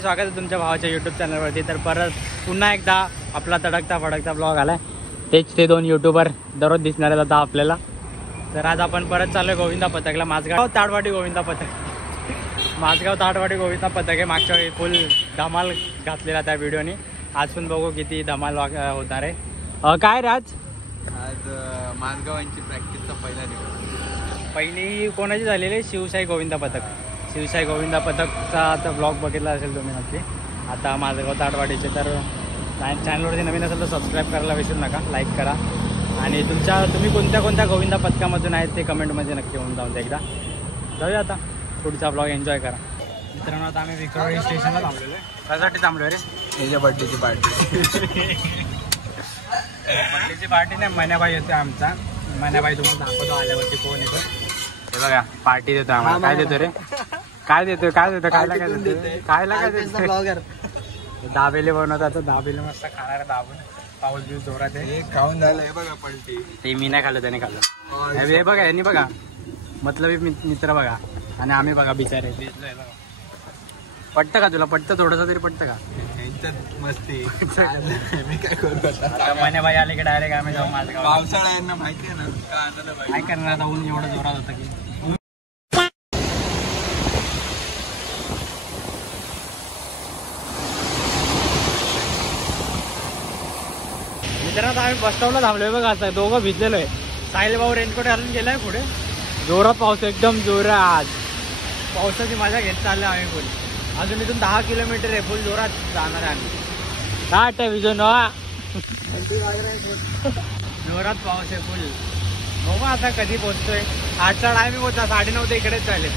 मंडळी, स्वागत आहे तुमच्या भावाच्या यूट्यूब चॅनलवरती. तर परत पुन्हा एकदा आपला तडकता फडकता ब्लॉग आलाय. तेच ते दोन यूट्यूबर दररोज दिसणार आहेत आता आपल्याला. तर आज आपण परत चालू आहे गोविंदा पथकला. माझगाव ताडवाडी गोविंदा पथक, माझगाव ताडवाडी गोविंदा पथक आहे. मागच्या वेळी फुल धमाल घातलेला त्या व्हिडिओनी. आज पण बघू किती धमाल होणार आहे. काय राज, आज माझगावांची प्रॅक्टिसचा पहिला दिवस. पहिली कोणाची झालेली आहे? शिवशाही गोविंदा पथक. शिवशाही गोविंदा पथकचा आता ब्लॉग बघितला असेल तुम्ही नक्की. आता माझगाव ताडवाडीचे. तर चॅनलवरती नवीन असेल तर सबस्क्राईब करायला विसरू नका, लाईक करा. आणि तुम्ही कोणत्या कोणत्या गोविंदा पथकामधून आहेत ते कमेंटमध्ये नक्की होऊन जाऊन द्या. एकदा जाऊया आता पुढचा ब्लॉग एन्जॉय करा. मित्रांनो, आता आम्ही विक्रोळी स्टेशनला थांबलेलो आहे. त्यासाठी थांबलो रे? त्याच्या बड्डेची पार्टी. बड्डेची पार्टी नाही, मन्याबाई येते आमचा. मन्याबाई तुम्हाला दाखवतो आल्यावरती कोण येतो. हे बघा, पार्टी देतो आम्हाला. काय देतो रे? काय देतो? काय देतो? खायला काय देतो? खायला काय देतो? दाबेले बनवतात. दाबेले मस्त खाणार दाबून. पाऊस बिऊस जोरात आहे. खाऊन झालं. हे बघा पलटी. ते मी नाही खाल्लं, त्याने खाल्लं. हे बघा, यांनी बघा मतलब मित्र बघा. आणि आम्ही बघा बिचारे. पटतं का तुला? पटतं थोडंसं तरी पटतं का? मस्ती. मी काय करू? मन्याबाई आले की डायरेक्ट आम्ही जाऊ माझ्या. पावसाळा यांना माहिती आहे ना काय करणार आता? ऊन एवढं जोरात होतं की. मित्रांनो, आम्ही बस स्टॉपला थांबलोय बघा. आता दोघं भिजलेलो आहे. साहिल भाऊ रेनकोट घालून गेलाय पुढे. जोरात पाऊस, एकदम जोरात पावसाची मजा घेत चालले आम्ही. फुल अजून इथून 10 किलोमीटर आहे. फुल जोरात जाणार आहे आम्ही. काय विजय नवा जोरात पाऊस आहे फुल. बघू आता कधी पोहोचतोय. 8चा टायमिंग होता, 9:30 ते इकडेच चालेल.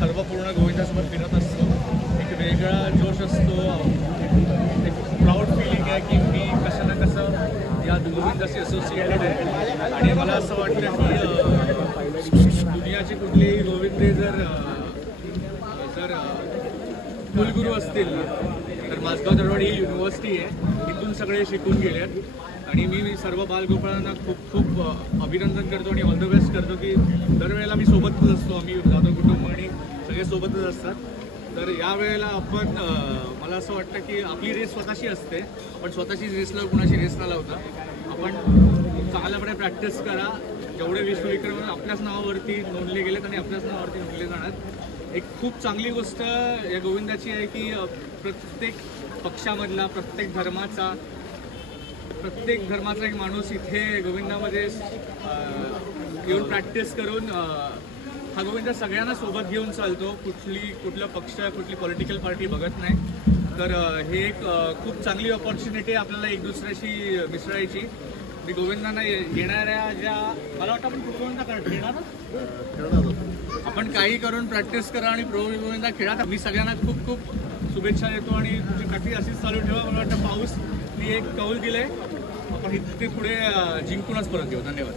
सर्व पूर्ण गोविंदासोबत फिरत असतो. एक वेगळा जोश असतो. एक प्राऊड फिलिंग आहे की मी कसं ना कसं या गोविंदाशी असोसिएटेड आहे. आणि मला असं वाटतं की दुनियाचे कुठलेही गोविंदे जर कुलगुरू असतील तर माझगाव ताडवाडी ही युनिव्हर्सिटी आहे. इथून सगळे शिकून गेले आहेत. आणि मी सर्व बालगोपाळांना खूप खूप अभिनंदन करतो आणि ऑल द बेस्ट करतो की दरवेळेला मी सोबतच असतो. आम्ही जाधव कुटुंब आणि सगळे सोबतच असतात. तर यावेळेला आपण मला असं वाटतं की आपली रेस स्वतःची असते. आपण स्वतःची रेस लावू, कुणाची रेस न लावता आपण चांगल्यापणे प्रॅक्टिस करा. जेवढे विश्वविक्रम आपल्याच नावावरती नोंदले गेलेत आणि आपल्याच नावावरती नोंदले जाणार. एक खूप चांगली गोष्ट या गोविंदाची आहे की प्रत्येक पक्षामधला, प्रत्येक धर्माचा एक माणूस इथे गोविंदामध्ये येऊन प्रॅक्टिस करून हा गोविंद सगळ्यांना सोबत घेऊन चालतो. कुठला पक्ष, कुठली पॉलिटिकल पार्टी बघत नाही. तर हे एक खूप चांगली ऑपॉर्च्युनिटी आहे आपल्याला एक दुसऱ्याशी मिसळायची. मी गोविंदांना येणाऱ्या ज्या मला वाटतं आपण गोविंदा खेळणार, आपण काही करून प्रॅक्टिस करा आणि प्रो गोविंदा खेळा. मी सगळ्यांना खूप खूप शुभेच्छा देतो आणि तुमची प्रॅक्टिस अशीच चालू ठेवा. मला वाटतं पाऊस मी एक कौल दिले, आपण इथे पुढे जिंकूनच परत येऊ. धन्यवाद.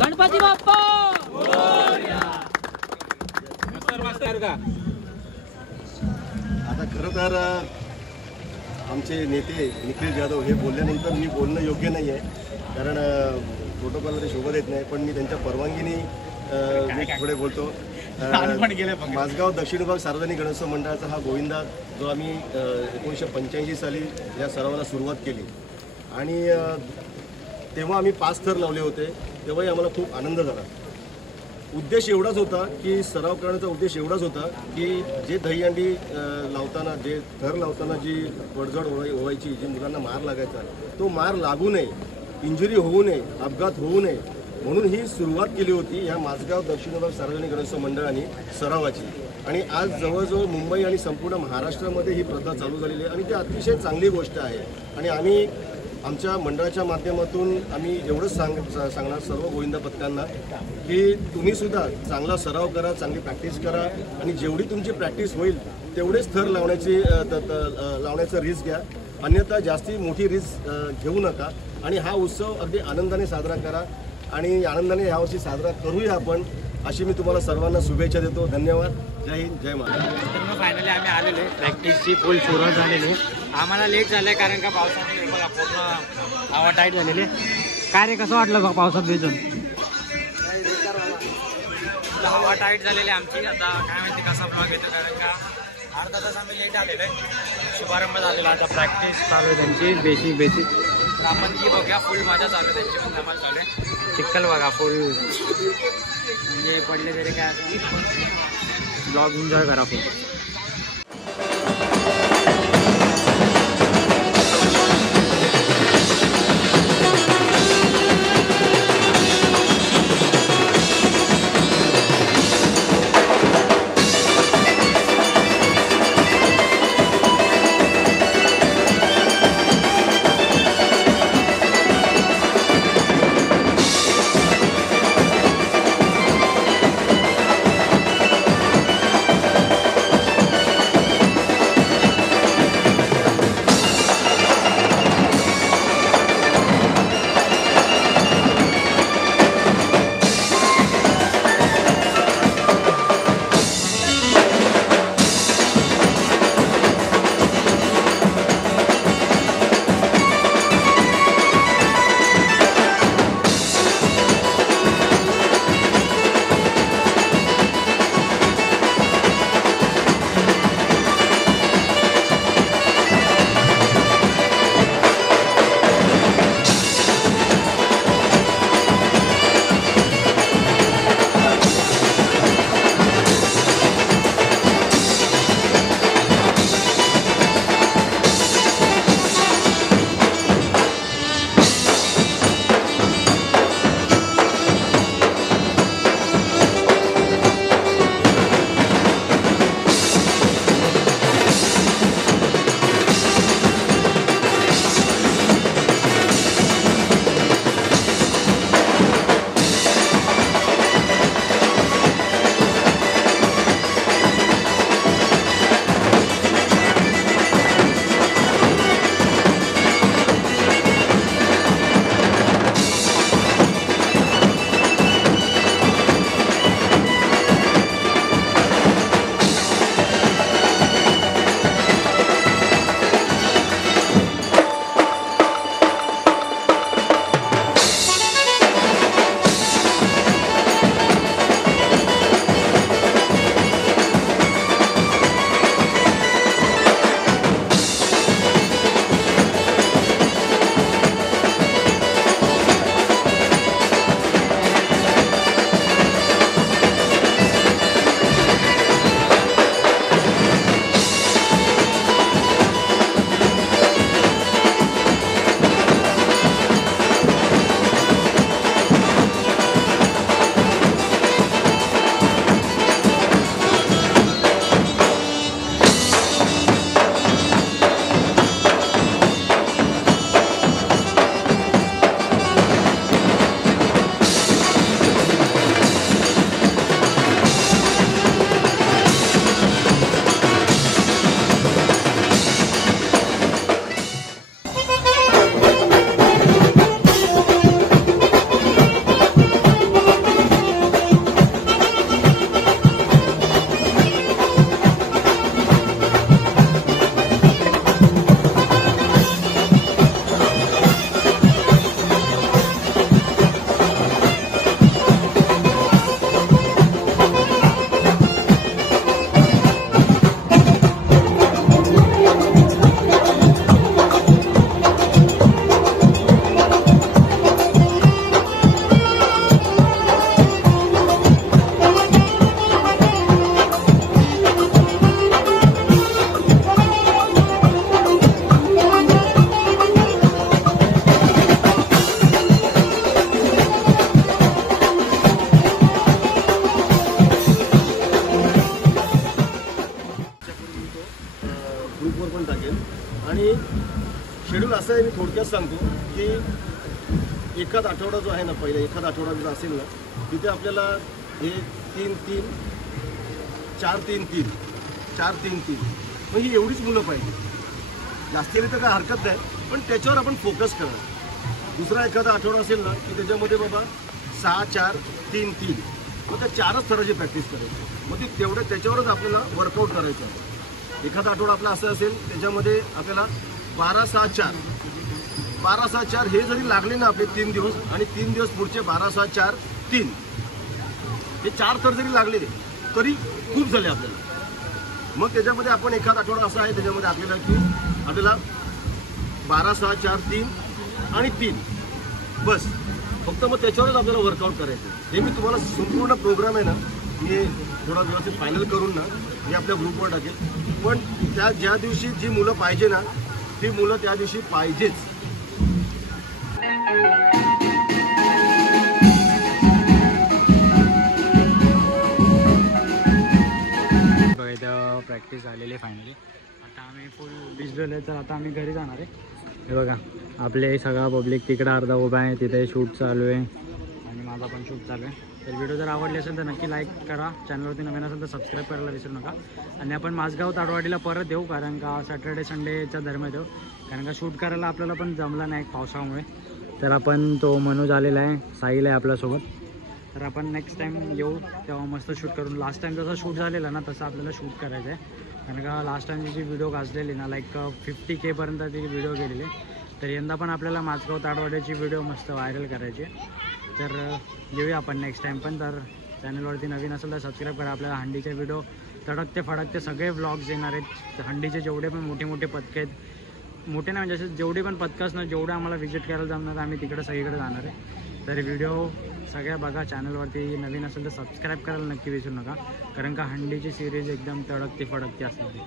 गणपती बाप्पा. आता खरं तर आमचे नेते निखिल जाधव हे बोलल्यानंतर मी बोलणं योग्य नाही आहे. कारण प्रोटोकॉलमध्ये शोभा देत नाही. पण मी त्यांच्या परवानगीने मी पुढे बोलतो. माझगाव दक्षिण विभाग सार्वजनिक गणेशोत्सव मंडळाचा हा गोविंदा जो आम्ही 1985 साली या सरावाला सुरुवात केली आणि तेव्हा आम्ही 5 थर लावले होते, तेव्हाही आम्हाला खूप आनंद झाला. उद्देश एवढाच होता की सराव करण्याचा उद्देश एवढाच होता की जे दहीहंडी लावताना, जे थर लावताना जी पडझड व्हायची, जी मुलांना मार लागायचा, तो मार लागू नये, इंजुरी होऊ नये, अपघात होऊ नये, म्हणून ही सुरुवात केली होती ह्या माझगाव दक्षिण विभाग सार्वजनिक गणेशोत्सव मंडळाने सरावाची. आणि आज जवळजवळ मुंबई आणि संपूर्ण महाराष्ट्रामध्ये ही प्रथा चालू झालेली आहे आणि ती अतिशय चांगली गोष्ट आहे. आणि आम्ही आमच्या मंडळाच्या माध्यमातून आम्ही एवढंच सांगणार सर्व गोविंदा पथकांना की तुम्हीसुद्धा चांगला सराव करा, चांगली प्रॅक्टिस करा आणि जेवढी तुमची प्रॅक्टिस होईल तेवढेच थर लावण्याचं रिस्क घ्या, अन्यथा जास्ती मोठी रिस्क घेऊ नका. आणि हा उत्सव अगदी आनंदाने साजरा करा आणि आनंदाने यावर्षी साजरा करूया आपण, अशी मी तुम्हाला सर्वांना शुभेच्छा देतो. धन्यवाद. जय हिंद, जय महाराष्ट्र. तर मग फायनली आम्ही आलेलो आहे, प्रॅक्टिसची फुल सुरुवात झालेली आहे. आम्हाला लेट झालं आहे कारण का पावसामध्ये बघा पूर्ण हवा टाईट झालेली आहे. काय रे, कसं वाटलं बघ पावसात भिजून? हवा टाईट झालेली आमची. आता काय माहिती कसा ब्लॉग येतो, कारण का अर्धा तास आम्ही लेट आलेलो आहे. शुभारंभ झालेला, आता प्रॅक्टिस चालू आहे त्यांची बेसिक. तर आपण ती बघूया, फुल मजा चालू आहे त्यांची, पण धमाल चालू आहे. चिखल बघा फुल, म्हणजे पडले तरी काय, ब्लॉग एन्जॉय करा फुल. आहे मी थोडक्यात सांगतो की एखाद आठवडा जो आहे ना, पहिला एखाद आठवडा जर असेल ना, तिथे आपल्याला हे 3-3 4-3-3 4-3-3 मग ही एवढीच मुलं पाहिजे. जास्तीने तर काय हरकत नाही, पण त्याच्यावर आपण फोकस करा. दुसरा एखादा आठवडा असेल ना की त्याच्यामध्ये बाबा 6-4-3-3 मग त्या 4च थराची प्रॅक्टिस करायची. मग ती त्याच्यावरच आपल्याला वर्कआउट करायचं आहे. एखादा आठवडा आपला असं असेल त्याच्यामध्ये आपल्याला 12-6-4 हे जरी लागले ना आपले 3 दिवस आणि 3 दिवस पुढचे 12-6-4-3 हे 4 थर जरी लागले तरी खूप झाले आपल्याला. मग त्याच्यामध्ये आपण एखादा आठवडा असा आहे त्याच्यामध्ये आपल्याला 12-6-4-3 आणि 3 बस, फक्त मग त्याच्यावरच आपल्याला वर्कआउट करायचं. हे मी तुम्हाला संपूर्ण प्रोग्राम आहे ना मी थोडा व्यवस्थित फायनल करून ना मी आपल्या ग्रुपवर टाकेल. पण ज्या दिवशी जी मुलं पाहिजे ना ती मुलं त्या दिवशी पाहिजेच. बघा इथं प्रॅक्टिस झालेली आहे फायनली. आता आम्ही फुल भिजलेलो आहे, तर आता आम्ही घरी जाणार आहे. हे बघा आपले सगळा पब्लिक तिकडं अर्धा उभा आहे, तिथे शूट चालू आहे आणि माझा पण शूट चालू आहे. तर व्हिडिओ जर आवडली असेल तर नक्की लाईक करा, चॅनलवरती नवीन असेल तर सबस्क्राईब करायला विसरू नका. आणि आपण माझगाव ताडवाडीला परत येऊ, कारण का सॅटर्डे संडेच्या दरम्यान येऊ, कारण का शूट करायला आपल्याला पण जमला नाही पावसामुळे. तर आपण तो मनोज आलेला आहे, साहिल आहे आपल्यासोबत. तर आपण नेक्स्ट टाईम येऊ तेव्हा मस्त शूट करून. लास्ट टाईम जसं शूट झालेलं ना तसं आपल्याला शूट करायचं आहे, कारण का लास्ट टाईमची जी व्हिडिओ गाजलेली ना लाईक 50K पर्यंत ती व्हिडिओ गेलेली. तर यंदा पण आपल्याला माझगाव ताडवाड्याची व्हिडिओ मस्त व्हायरल करायची आहे. तर येऊया आपण नेक्स्ट टाईम पण. तर चॅनलवरती नवीन असेल तर सबस्क्राईब करा. आपल्याला हंडीचे व्हिडिओ तडकते फडकते सगळे व्लॉग्स येणार आहेत. हंडीचे जेवढे पण मोठे मोठे पथकं आहेत, मोठे नाही म्हणजे असे जेवढे पण पथकं असणार, जेवढे आम्हाला व्हिजिट करायला जमणार आम्ही तिकडे सगळीकडे जाणार आहे. तर व्हिडिओ सगळ्या बघा. चॅनलवरती नवीन असेल तर सबस्क्राईब करायला नक्की विसरू नका, कारण का हंडीची सिरीज एकदम तडकते फडकते असणार आहे.